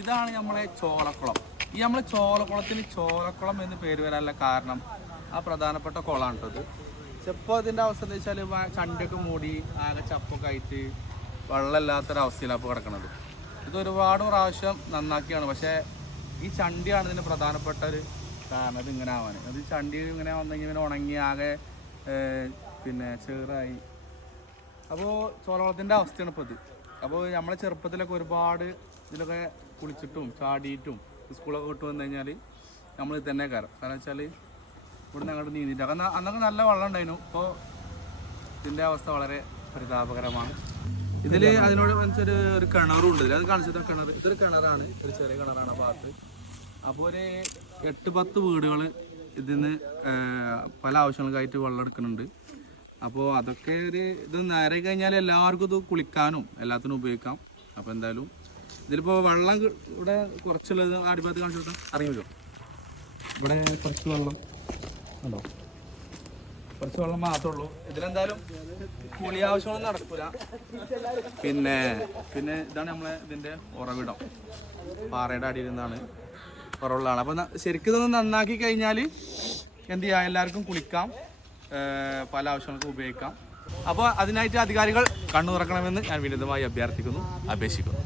ഇതാണ് നമ്മളെ ചോലക്കുളം. ഈ നമ്മളെ ചോലക്കുളത്തിന് ചോലക്കുളം എന്ന് പേര് വരാനുള്ള കാരണം ആ പ്രധാനപ്പെട്ട കുളമാണ് കേട്ടത്. ഇപ്പോൾ ഇതിൻ്റെ അവസ്ഥ എന്താ വെച്ചാൽ ചണ്ടിയൊക്കെ മൂടി ആകെ ചപ്പൊക്കെ ആയിട്ട് വെള്ളമില്ലാത്തൊരവസ്ഥയിലാണ് ഇപ്പോൾ കിടക്കുന്നത്. ഇത് ഒരുപാട് പ്രാവശ്യം നന്നാക്കിയാണ്, പക്ഷേ ഈ ചണ്ടിയാണ് ഇതിന് പ്രധാനപ്പെട്ട ഒരു കാരണം ഇത് ഇങ്ങനെ ആവാൻ. അത് ചണ്ടി ഇങ്ങനെ വന്നെങ്കിൽ ഇങ്ങനെ ഉണങ്ങി ആകെ പിന്നെ ചേറായി. അപ്പോൾ ചോലക്കുളത്തിൻ്റെ അവസ്ഥയാണ് ഇപ്പോൾ ഇത്. അപ്പോൾ നമ്മളെ ചെറുപ്പത്തിലൊക്കെ ഒരുപാട് ഇതിലൊക്കെ കുളിച്ചിട്ടും ചാടിയിട്ടും സ്കൂളൊക്കെ വിട്ട് വന്നു കഴിഞ്ഞാൽ നമ്മൾ ഇത് തന്നെ കാരണം വെച്ചാൽ ഇവിടുന്ന് അങ്ങോട്ട് നീന്തിട്ട് അന്നൊക്കെ നല്ല വെള്ളം ഉണ്ടായിരുന്നു. ഇപ്പോൾ ഇതിൻ്റെ അവസ്ഥ വളരെ പരിതാപകരമാണ്. ഇതിൽ അതിനോട് മനസ്സിലൊരു ഒരു കിണറും ഉണ്ട്. അത് കാണിച്ചിട്ട് കിണർ, ഇതൊരു കിണറാണ്, ഒരു ചെറിയ കിണറാണ് ആ ഭാഗത്ത്. അപ്പോൾ ഒരു 8-10 വീടുകൾ ഇതിന്ന് പല ആവശ്യങ്ങൾക്കായിട്ട് വെള്ളം എടുക്കുന്നുണ്ട്. അപ്പോൾ അതൊക്കെ ഇത് നേരെ കഴിഞ്ഞാൽ എല്ലാവർക്കും ഇത് കുളിക്കാനും എല്ലാത്തിനും ഉപയോഗിക്കാം. അപ്പോൾ എന്തായാലും ഇതിലിപ്പോൾ വെള്ളം ഇവിടെ കുറച്ചുള്ളത് അടിഭാഗത്ത് കാണിച്ചു ഇറങ്ങി വരും. ഇവിടെ കുറച്ച് വെള്ളം ഉണ്ടോ, കുറച്ച് വെള്ളം മാത്രമേ ഉള്ളൂ. ഇതിലെന്തായാലും കുളി ആവശ്യമൊന്നും നടക്കില്ല. പിന്നെ ഇതാണ് നമ്മളെ ഇതിൻ്റെ ഉറവിടം, പാറയുടെ അടിയിൽ നിന്നാണ് ഉറവുള്ളതാണ്. അപ്പോൾ ശരിക്കും ഇതൊന്ന് നന്നാക്കി കഴിഞ്ഞാൽ എന്ത് ചെയ്യാം, എല്ലാവർക്കും കുളിക്കാം, പല ആവശ്യങ്ങൾക്കും ഉപയോഗിക്കാം. അപ്പോൾ അതിനായിട്ട് അധികാരികൾ കണ്ണു തുറക്കണമെന്ന് ഞാൻ വിനീതമായി അഭ്യർത്ഥിക്കുന്നു, അപേക്ഷിക്കുന്നു.